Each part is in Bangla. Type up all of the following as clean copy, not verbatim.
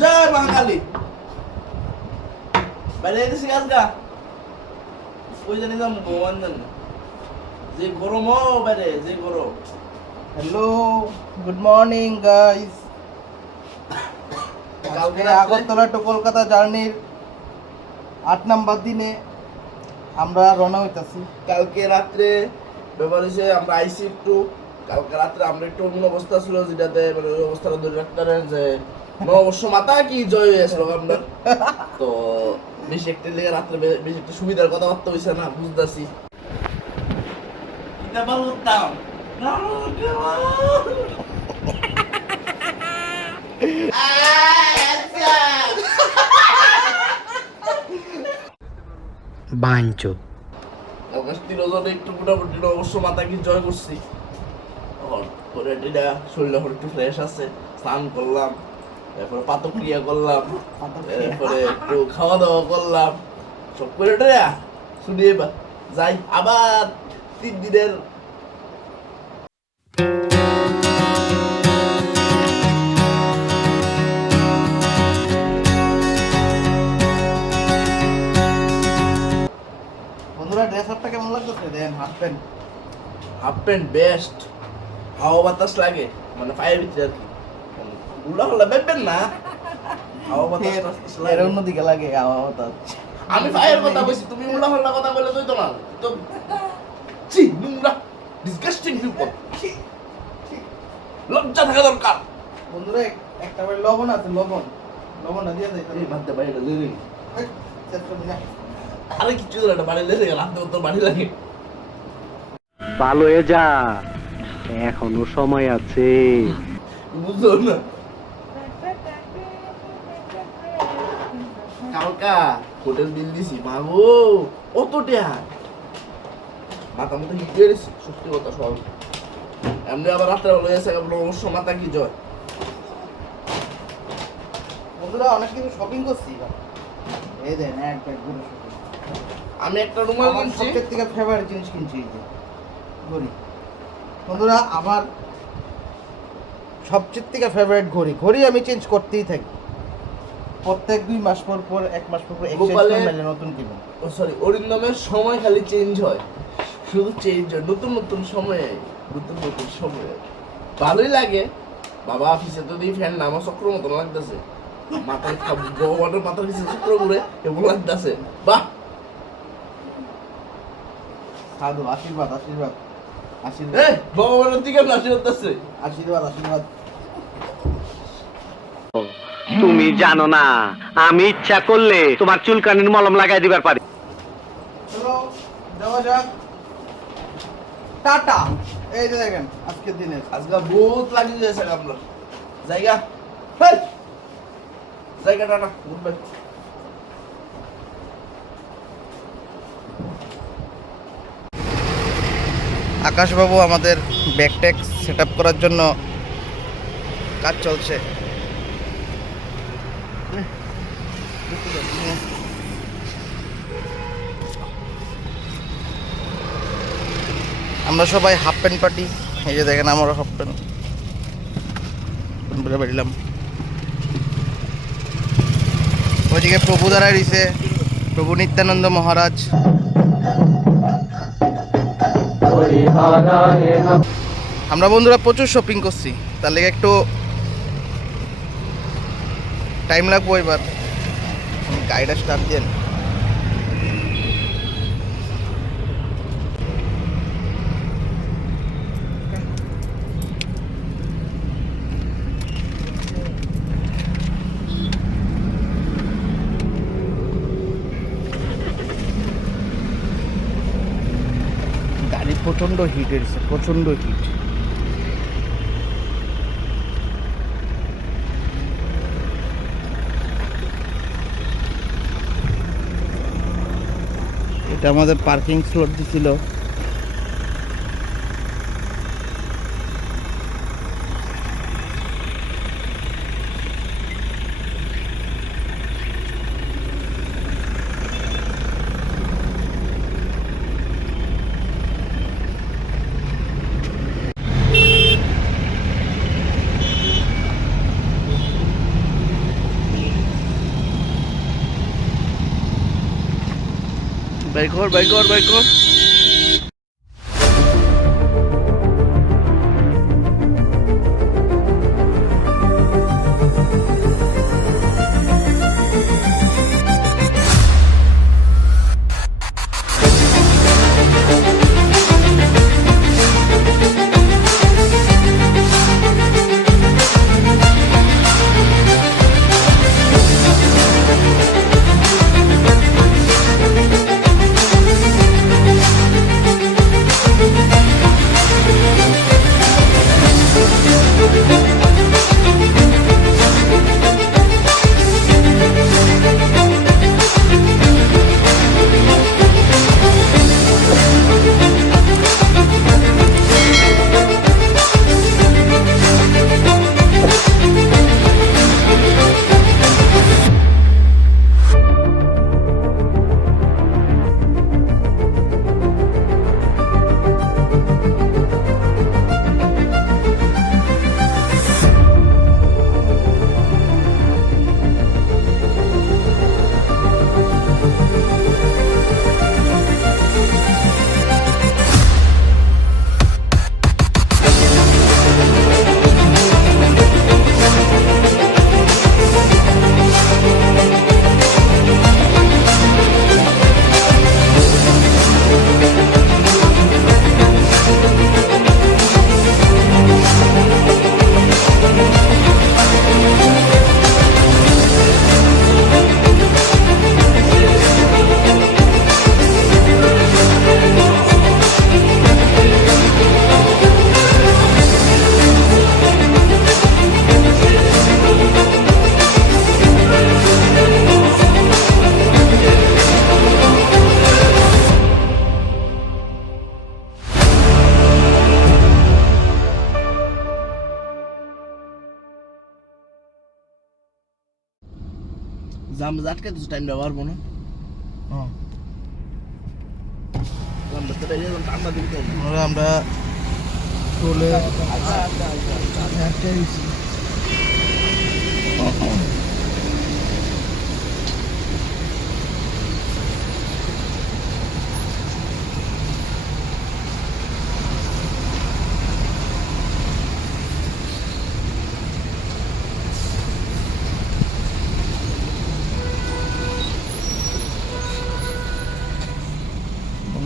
জয় মা কালী। বাইরে যেতেছি আজকা। ওই জানি যাম ভগবান জানে। যে গরম বাইরে, যে গরম। Hello, good morning guys. কালকে আগরতলা টু কলকাতা জার্নির 8 নাম্বার দিনে আমরা রওনা হইতাছি। কালকে রাত্রে ব্যাপার হয়েছে আমরা আইসি একটু। কালকে রাত্রে আমরা একটু অন্য অবস্থা ছিল, যেটাতে মানে ওই অবস্থাটা ধরে রাখতে পারেন যে অবশ্য মাথা কি জয় হয়েছিল আপনার। তো বেশি একটা লেগে রাত্রে বেশি একটা সুবিধার কথাবার্তা হয়েছে না, বুঝতেছি। এটা বলতাম বাঞ্চো আমরা তিনজনে একটু মোটামুটি অবশ্য মাথা কি জয় করছি। পরে এটা শরীরটা একটু ফ্রেশ আছে, স্নান করলাম, তারপরে পাতক্রিয়া করলাম, তারপরে একটু খাওয়া দাওয়া করলাম, সব করে শুনিয়ে যাই আবার 3 দিনের। বন্ধুরা ড্রেস আপটা কেমন লাগতেছে? দেন হাফ প্যান্ট বেস্ট, হাওয়া বাতাস লাগে, মানে পায়ের ভিতরে আর কি। উল্লা হল্লা বেবেন না, হাওয়া বাতাস এর লাগে। অন্যদিকে লাগে আওয়াজ। আমি পায়ের কথা বলছি, তুমি উল্লা হল্লা কথা বলে তো না তো। ছি, নোংরা, ডিসগাস্টিং পিপল। লজ্জা থাকা দরকার। বন্ধুরা একটা করে লবণ আছে, লবণ না দিয়ে দেয়। এই বাদ দে বাইরে লেগে। চেষ্টা করি না। আরে কিছু না, বাড়ি লেগে গেল, আপনি তো বাড়ি লাগে। ভালো হয়ে যা, এখনো সময় আছে। বুঝলো না? কালকা হোটেল বিল দিছি, মাগো অত টাকা মাথা মতো হিট হয়ে গেছি, সত্যি কথা সব। এমনি আবার রাত্রে ভালো হয়েছে, অবশ্য মাথা কি জয়। বন্ধুরা অনেক কিছু শপিং করছি এবার। এই দেন এক ব্যাগ ঘুরে শপিং। আমি একটা রুমাল আমার কিনছি। সবচেয়ে থেকে ফেভারিট জিনিস কিনছি এই যে ঘড়ি। বন্ধুরা আমার সবচেয়ে থেকে ফেভারিট ঘড়ি আমি চেঞ্জ করতেই থাকি। প্রত্যেক 2 মাস পর 1 মাস পর এক্সচেঞ্জ গোপালের- করে নতুন কিনুন। ও সরি, অরিন্দমের সময় খালি চেঞ্জ হয়, শুধু চেঞ্জ হয়, নতুন নতুন সময়ে, নতুন নতুন সময়ে ভালোই লাগে। বাবা অফিসে তো দিই ফ্যান নামা চক্র মতন লাগতেছে, মাথায় ভগবানের মাথার কিছু চক্র ঘুরে এমন লাগতেছে। বাহ, সাধু আশীর্বাদ আশীর্বাদ আশীর্বাদ এই ভগবানের দিকে নাচি করতেছে। আশীর্বাদ আশীর্বাদ। তুমি জানো না, আমি ইচ্ছা করলে তোমার চুলকানির মলম লাগাই দিবার পারি। চলো যাওয়া যাক। টাটা। এই যে দেখেন আজকের দিনে আজকে বহুত লাগিয়ে যাচ্ছে আপনার জায়গা। হেই, জায়গাটা না গুড বাই। আকাশবাবু আমাদের ব্যাগ ট্যাগ সেট আপ করার জন্য কাজ চলছে। আমরা সবাই হাফ প্যান্ট পার্টি। এই যে দেখেন আমারও হাফ প্যান্ট পরে বেরিলাম। ওইদিকে প্রভু দাঁড়ায় রয়েছে, প্রভু নিত্যানন্দ মহারাজ। আমরা বন্ধুরা প্রচুর শপিং করছি, তার লেগে একটু টাইম লাগবো। এবার গাড়িটা স্টার্ট দেন। গাড়ি প্রচণ্ড হিট এসেছে, প্রচণ্ড হিট। এটা আমাদের পার্কিং স্লট দিছিল। বাই কর জাম আটকে তো টাইম দেওয়ার পারবো না আমরা টোলে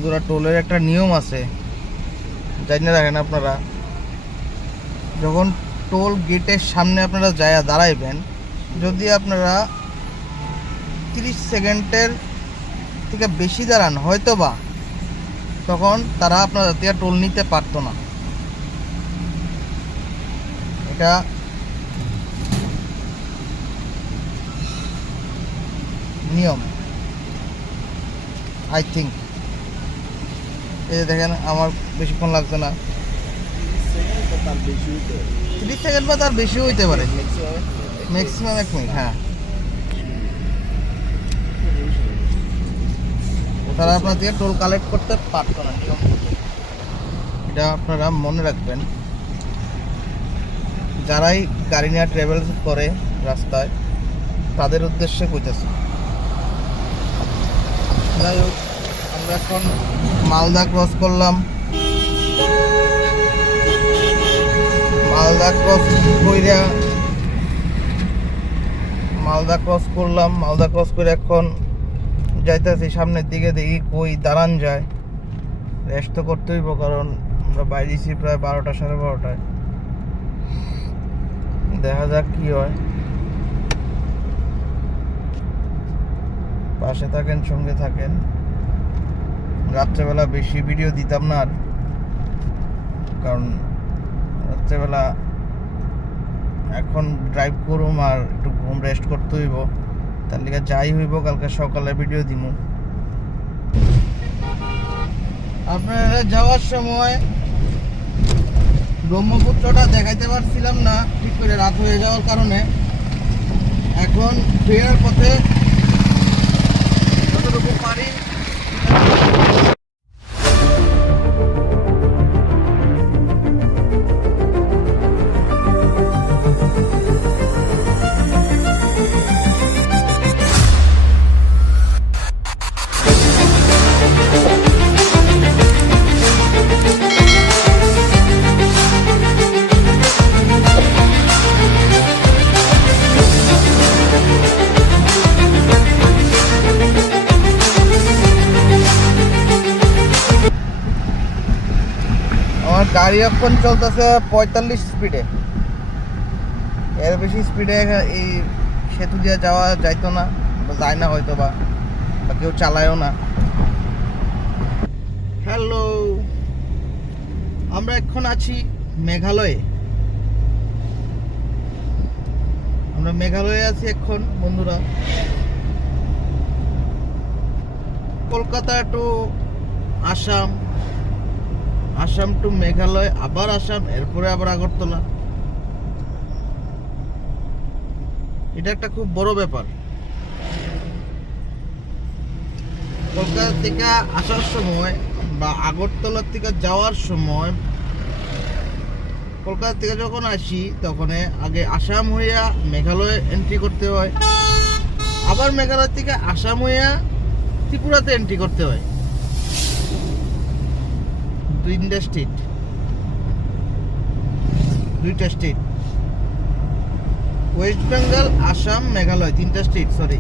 বন্ধুরা, টোলের একটা নিয়ম আছে, জানি না রাখেন আপনারা। যখন টোল গেটের সামনে আপনারা যায় দাঁড়াইবেন, যদি আপনারা 30 সেকেন্ডের থেকে বেশি দাঁড়ান হয়তো বা, তখন তারা আপনার থেকে টোল নিতে পারতো না। এটা নিয়ম, আই থিঙ্ক। এই যে দেখেন, আমার বেশিক্ষণ লাগছে না, 30 সেকেন্ড বা তার বেশি হইতে পারে, ম্যাক্সিমাম 1 মিনিট। হ্যাঁ, তারা আপনার থেকে টোল কালেক্ট করতে পারতো না, নিয়ম। এটা আপনারা মনে রাখবেন, যারাই গাড়ি নিয়ে ট্রাভেল করে রাস্তায়, তাদের উদ্দেশ্যে কইতেছে। যাই হোক, আমরা এখন মালদা ক্রস করলাম। মালদা ক্রস করলাম। মালদা ক্রস করে এখন যাইতেছি সামনের দিকে, দেখি কই দাঁড়ান যায়। রেস্ট তো করতে হইব, কারণ আমরা বাইরেছি প্রায় 12টা সাড়ে 12টায়। দেখা যাক কি হয়। পাশে থাকেন, সঙ্গে থাকেন। রাত্রেবেলা বেশি ভিডিও দিতাম না, আর কারণ রাত্রেবেলা এখন ড্রাইভ করুম আর একটু ঘুম রেস্ট করতে হইব, তার লিগে যাই হইব কালকে সকালে ভিডিও দিব। আপনারা যাওয়ার সময় ব্রহ্মপুত্রটা দেখাইতে পারছিলাম না ঠিক করে, রাত হয়ে যাওয়ার কারণে। এখন ফেরার পথে যতটুকু পারি গাড়ি এখন চলতেছে 45 স্পিডে। এর বেশি স্পিডে এই সেতু দিয়ে যাওয়া যাইতো না, বা যায় না হয়তো, বা কেউ চালায়ও না। হ্যালো, আমরা এখন আছি মেঘালয়ে। আমরা মেঘালয়ে আছি এখন বন্ধুরা। কলকাতা টু আসাম, আসাম টু মেঘালয়, আবার আসাম, এরপরে আবার আগরতলা। এটা একটা খুব বড় ব্যাপার। কলকাতা থেকে আসার সময় বা আগরতলা থেকে যাওয়ার সময়, কলকাতা থেকে যখন আসি তখন আগে আসাম হইয়া মেঘালয় এন্ট্রি করতে হয়, আবার মেঘালয় থেকে আসাম হইয়া ত্রিপুরাতে এন্ট্রি করতে হয়। দুইটা স্টেট, ওয়েস্ট বেঙ্গল, আসাম, মেঘালয়, 3টা স্টেট, সরি।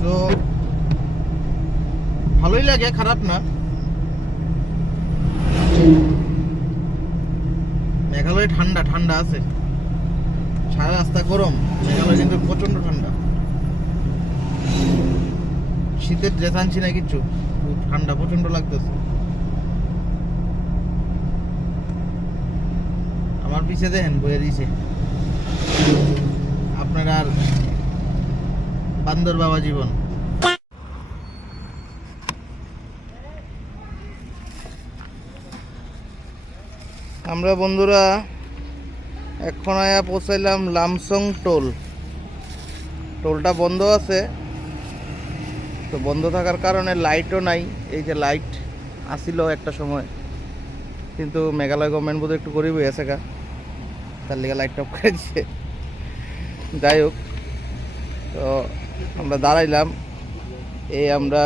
তো ভালোই লাগে, খারাপ না। মেঘালয় ঠান্ডা ঠান্ডা আছে, সারা রাস্তা গরম। মেঘালয় কিন্তু প্রচন্ড ঠান্ডা। শীতের ড্রেস আনছি না কিচ্ছু, ঠান্ডা প্রচন্ড লাগতেছে। আমার পিছে দেখেন বয়ে দিছে আপনার আর বান্দর বাবা জীবন। আমরা বন্ধুরা এখন আয়া পৌঁছাইলাম লামসং টোল। টোলটা বন্ধ আছে, তো বন্ধ থাকার কারণে লাইটও নাই। এই যে লাইট আসিল একটা সময়, কিন্তু মেঘালয় গভর্নমেন্ট বোধহয় একটু গরিব হয়ে আছে গা, তার লিগে লাইট অফ করে দিচ্ছে। যাই হোক, তো আমরা দাঁড়াইলাম। এই আমরা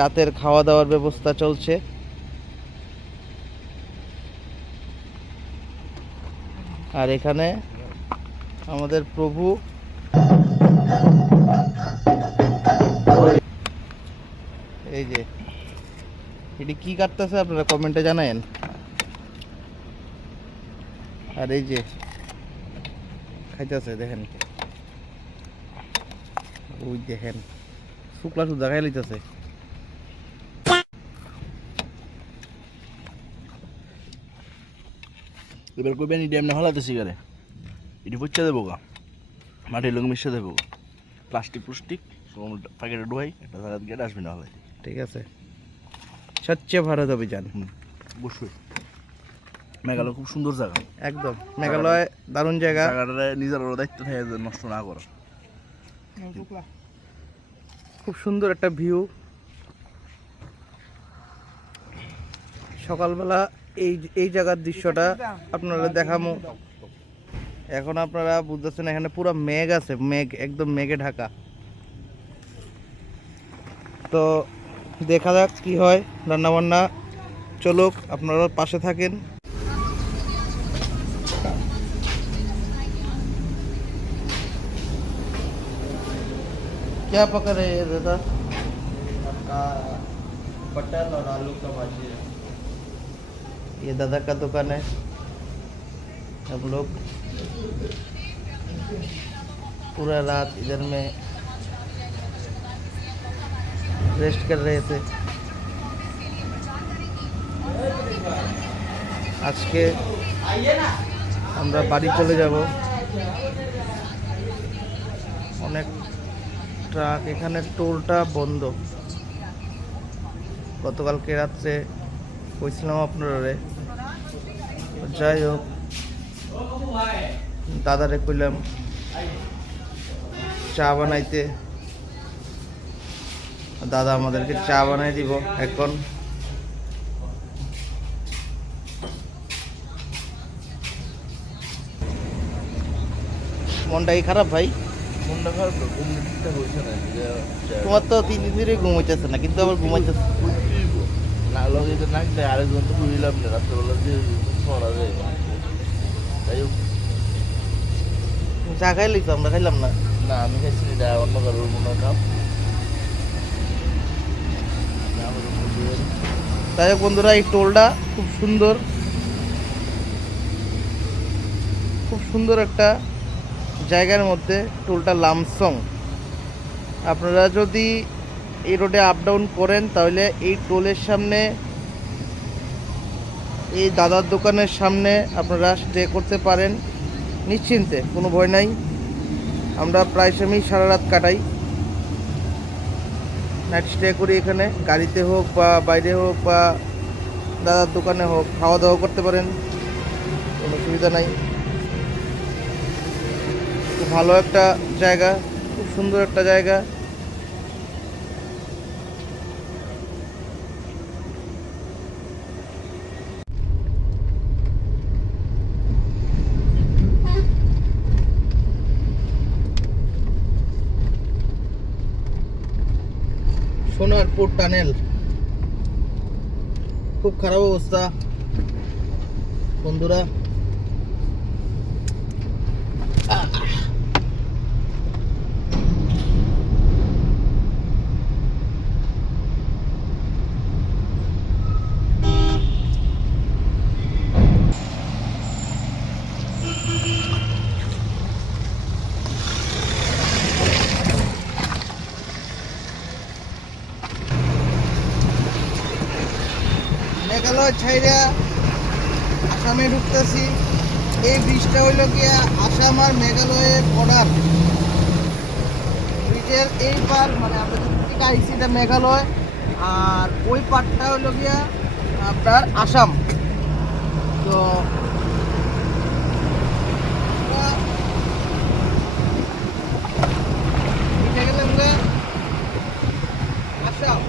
রাতের খাওয়া দাওয়ার ব্যবস্থা চলছে। আর এখানে আমাদের প্রভু এই যে এটি কি কাটতেছে আপনারা কমেন্টে জানায়েন। আর এই যে খাইতেছে দেখেন, ওই দেখেন শুক্লা সুদ্ধা খাই লইতেছে। এবার কইবেন এটি এমনি হলাতেছি গারে, এটি ফুচ্ছা দেবো গা, মাটির লোক মিশে দেবো, প্লাস্টিক প্যাকেটে ঢুয়াই, একটা সারাত গেট আসবে না হলে। ঠিক আছে, স্বচ্ছ ভারত অভিযান। অবশ্যই। মেঘালয় খুব সুন্দর জায়গা, একদম মেঘালয় দারুণ জায়গা। জায়গাটা নিজের দায়িত্ব থাকে যে নষ্ট না করা। খুব সুন্দর একটা ভিউ। সকালবেলা এই জায়গার দৃশ্যটা আপনারা দেখামো। এখন আপনারা বুঝতেছেন এখানে পুরো মেঘ আছে, মেঘ একদম মেঘে ঢাকা। তো দেখা যাক কি হয় রান্নাবান্না চলুক, আপনারা পাশে থাকেন। क्या पका रहे हैं दादा? आपका बटर और आलू का भाजी है। ये दादा का दुकान है। हम लोग पूरा रात इधर में रेस्ट कर रहे थे। আজকে আমরা বাড়ি চলে যাব। অনেক ট্রাক, এখানে টোলটা বন্ধ। গতকালকে রাত্রে কইছিলাম আপনারা। যাই হোক, দাদারে কইলাম চা বানাইতে, দাদা আমাদেরকে চা বানাই দিব। এখন মনটা কি খারাপ ভাই? মনটা খারাপ না, ঘুমটা ঠিকঠাক হয়েছে না। তোমার তো 3 দিন ধরে ঘুমাইতেছে না, কিন্তু আবার ঘুমাইতেছে না। লগে তো নাক দেয়, আরেকজন তো ঘুরিলাম না রাত্রেবেলা যে শোনা যায়। যাই হোক, চা খাই লইতো, আমরা খাইলাম না। না আমি খাইছি এটা অন্য কারোর মনে কাপ। তাই হোক বন্ধুরা, এই টোলটা খুব সুন্দর একটা জায়গার মধ্যে। টোলটা লামসং। আপনারা যদি এই রোডে আপ ডাউন করেন তাহলে এই টোলের সামনে, এই দাদার দোকানের সামনে আপনারা স্টে করতে পারেন নিশ্চিন্তে, কোনো ভয় নাই। আমরা প্রায় সময়ই সারা রাত কাটাই, নাইট স্টে করি এখানে। গাড়িতে হোক বা বাইরে হোক বা দাদার দোকানে হোক, খাওয়া দাওয়া করতে পারেন, কোনো অসুবিধা নাই। খুব ভালো একটা জায়গা, খুব সুন্দর একটা জায়গা। সোনারপুর টানেল, খুব খারাপ অবস্থা বন্ধুরা। মেঘালয় ছাইরা আসামে ঢুকতেছি। এই ব্রিজটা হইল গিয়া আসাম আর মেঘালয়ের বর্ডার। ব্রিজের এই পার মানে আপনাদের থেকে আইসি, এটা মেঘালয়, আর ওই পারটা হইল গিয়া আপনার আসাম। তো এটা গেলাম আসাম।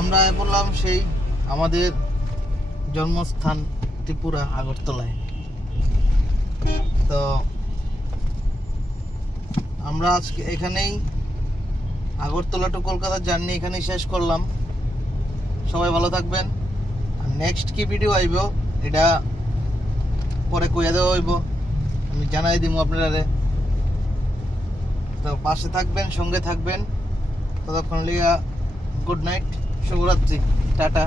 আমরা বললাম সেই আমাদের জন্মস্থান ত্রিপুরা আগরতলায়। তো আমরা আজকে এখানেই আগরতলা টু কলকাতার জার্নি এখানেই শেষ করলাম। সবাই ভালো থাকবেন। আর নেক্সট কি ভিডিও আইব এটা পরে কইয়া দেওয়া হইব, আমি জানাই দিব আপনারা। তো পাশে থাকবেন, সঙ্গে থাকবেন। ততক্ষণ লিগা গুড নাইট, শুভরাত্রি, টাটা।